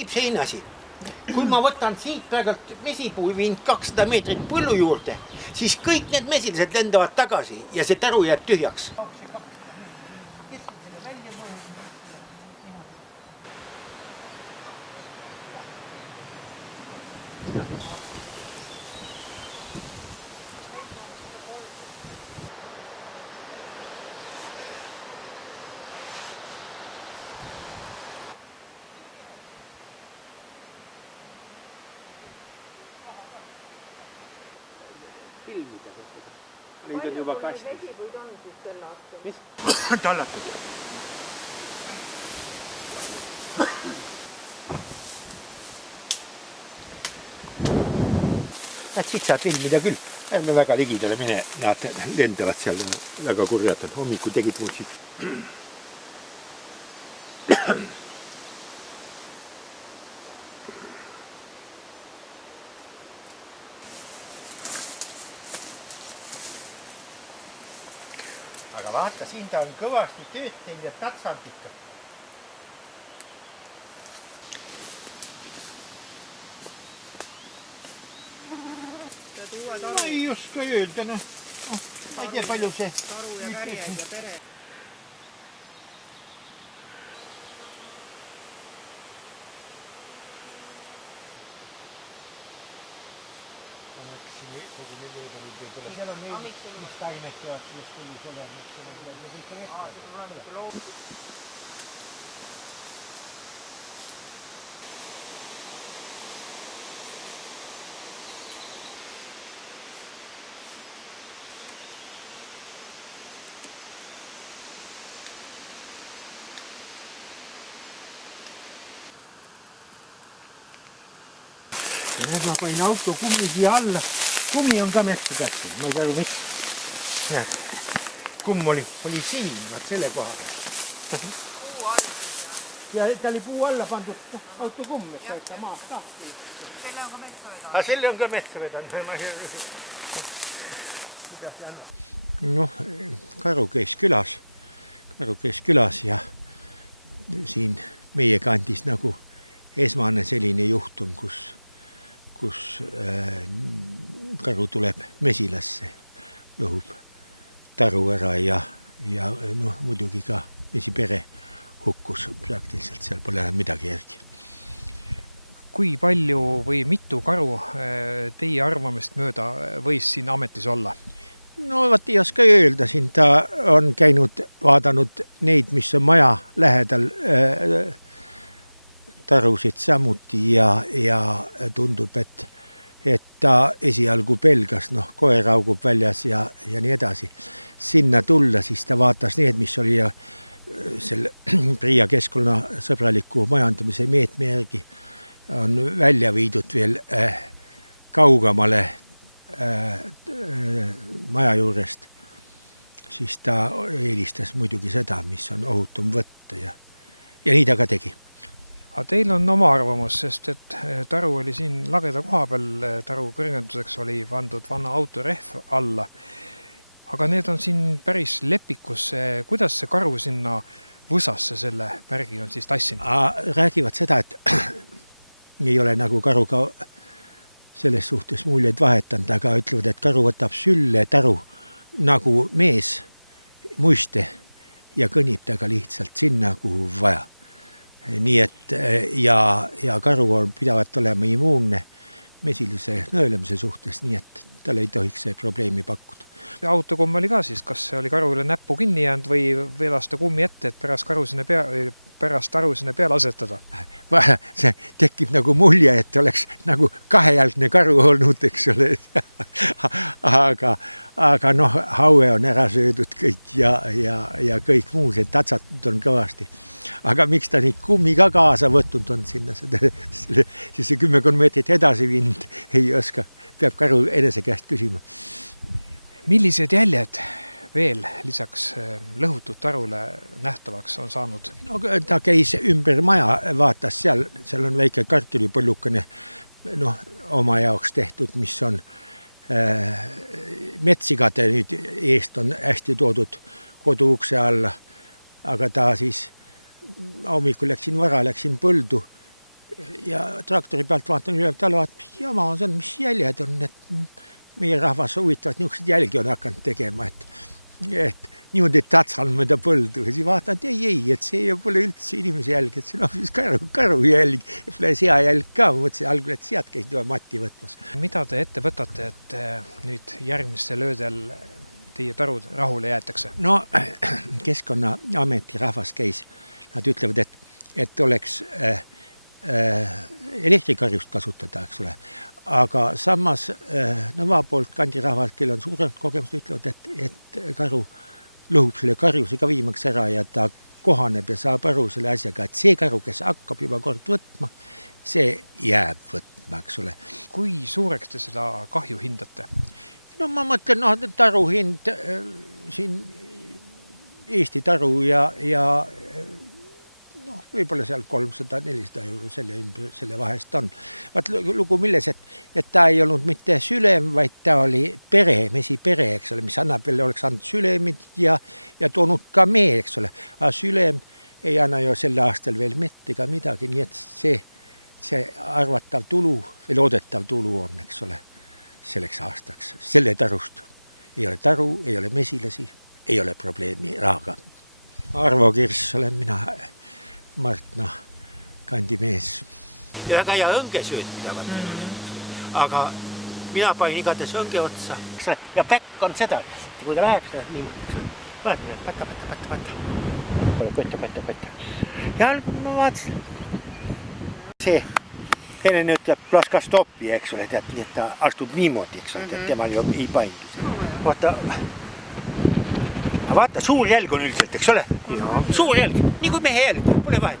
tekib selline asi. Kui ma võtan siit praegult mesipuu viin 200 meetrit põllu juurde, siis kõik need mesilased lendavad tagasi ja see taru jääb tühjaks. Neid on juba kastis. Vesipuid on siis tallatud? Mis? Tallatud. Siit saad filmida küll. Ärme väga ligidale mine. Nad lendavad seal väga kurjad. Hommiku tegid mul siit. Aga vaata, siin ta on kõvasti tööd teinud ja tatsanud ikka. No ei oska öelda, noh. Ma ei tea palju see... Taru ja kärjed ja pere. Seal on neid, mis taimed teevad sellest põllus olemas. Nüüd ma panin auto kummigi alla. Kummi on ka metsa kätte, ma ei tea miks. Näed, kumm oli siin, vaat selle koha. Puu all. Ja ta oli puu alla pandud autokumm, et ta võtta maast ka. Selle on ka metsa vedanud. Aga selle on ka metsa vedanud. Kuidas see annab? Noh, Karu käis külas ja siin meie kandis nagu esmane selline juhtum, kus karu tuleb mesilasse, lõhub taru ära ja noh, muidugi ka mesipere hukkus praktiliselt, seal pole midagi järgi. Kui palju või mitu karu teie arvamist mööda võis siin ametis olla? No vaat ei oska öelda, siin ta on käinud, vaadanud neid, mis on maja lähedal tarusid samuti ja tundub, et ta esialgu pelgas, noh, koer augub väljas ja nii edasi. Sinna tulla, siis ta vaatas need, mis oli selle Priia keskkonnasõbraliku majandamise meetme järgi on välja viidud veel kaugamale maja juurest, siis ta eelistas muidugi seda, mis on ohutum võtta ja nii ta ka tegi. Aga teil on oma arvamus, sest et taru oli siin lageda koha peal, taru kõrgenduseks oli pandud vana autorehv alla. Aga need on siin päris lepikus. Kuidas see karu sinna võsasse selle värgi on siis tassinud? Räägivad seda, et ei ole nagu karuga selles suhtes muljeid vahetanud, aga ütlevad, et karu võtab sülle taru nagu mees muiste ja kõnnib taga lihtsalt sinna, kuhu vaja. Nii et ja karu on pidavalt olema immuunne mesilise nõelemise suhtes, nii et tal ei tohiks see probleemi pakkuda. Autokumm oli ka siis, kas see oli karule näppu kinni jäänud või vedas ta kummi ette, et pärast taru sinne peale asetada? See tekib nagu mulje, et oleks nagu kahejalgne karu olnud, eks ole. Aga noh, haue on ära söödud kõik ja kõik muu, see tatsatud on kõvasti. Aga miks ta neid kummi ka kaasa võtnud on sinna, siis see 10 meetrit edasi vind ei oska, peab karu enese käest küsima. Millised jäljed veel lisaks lõhutud tarule nähtavaks on saanud? No, ta käis ümber maja, vaatas seal on väike kartulipõllukene oma jaoks tehtud, mis on metsigade nüüd eest on hästi toodud koduukse alla, aga ta siis hommikul läksin põldu ja traktori pealt vaatan üle talu, et mis jama on see, mis jäljed on, et meie rahvas huvitavad niisugused jälgi on hakanud tegema, et niimoodi tatsal mööda põldu ja siis vaatan, et ei, et see pole üldse inimese jälg, et see on hoopis karu jälg ja pole sea jälg ka, ma mõtlesin algul, et sead käisid juba matti võtmas. Mida te ette võtate, et nüüd järgmistel öödel teie tarud rahule jäetakse? No Keskkonnaameti rahvas käis, nad ütlevad, et oleks elektrikarjust kasutada, eks ole. Aga samas maa poolt kandi rahvalt, kel on suuremat kogemust, ütlevad, et karu lõhub selle karjusega viimaks ära ja ta kohaneb ja saab aru selle asjaga, et see karu, kes hakkab juba kord võtma, see jääb võtma, eks ole. Kui suureks te seda kahju hindate? No ma mõtlen, taru hind siin Eesti taru ja võib-olla seal 300-400 euro selle vahest on. Vaat lugu milles, et ta ei olnud mitte sülem, vaid ta oli mesipere, eks ole, mis annab veel, oleks andnud sülemid ja toonud ka mee, eks ole. Aga sülem ei anna ju selle aastal veel mett ega midagi, nii et see arvatav tulu või loodetav tulu on, eks ole, selleks aastaks. Selle tarust ei ole taru, ei ole mesilasi, ei ole probleemi rahaga. Arvo Kirss olen mina, Martna kandimees. Ja väga hea õngesööt pidavad. Aga mina panin igatahes õnge otsa. Ja päkk on seda. Kui ta läheb seda niimoodi. Vaata. Kotta. Ja ma vaatasin. See enne ütleb plaska stoppi, eks ole, tead, nii et ta astub niimoodi, eks ole, temal ju ei paindu. Vaata, suur jälg on üldiselt, eks ole? Suur jälg, nii kui mehe jälg, pole vahet.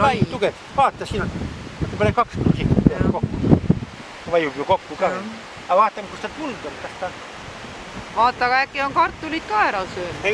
Lai tugev, vaata, siin on, pole 2 kursi kokku. Vajub ju kokku ka. Aga vaatame, kus ta tuld on, kas ta... Vaata, aga äkki on kartulit ka ära söönud.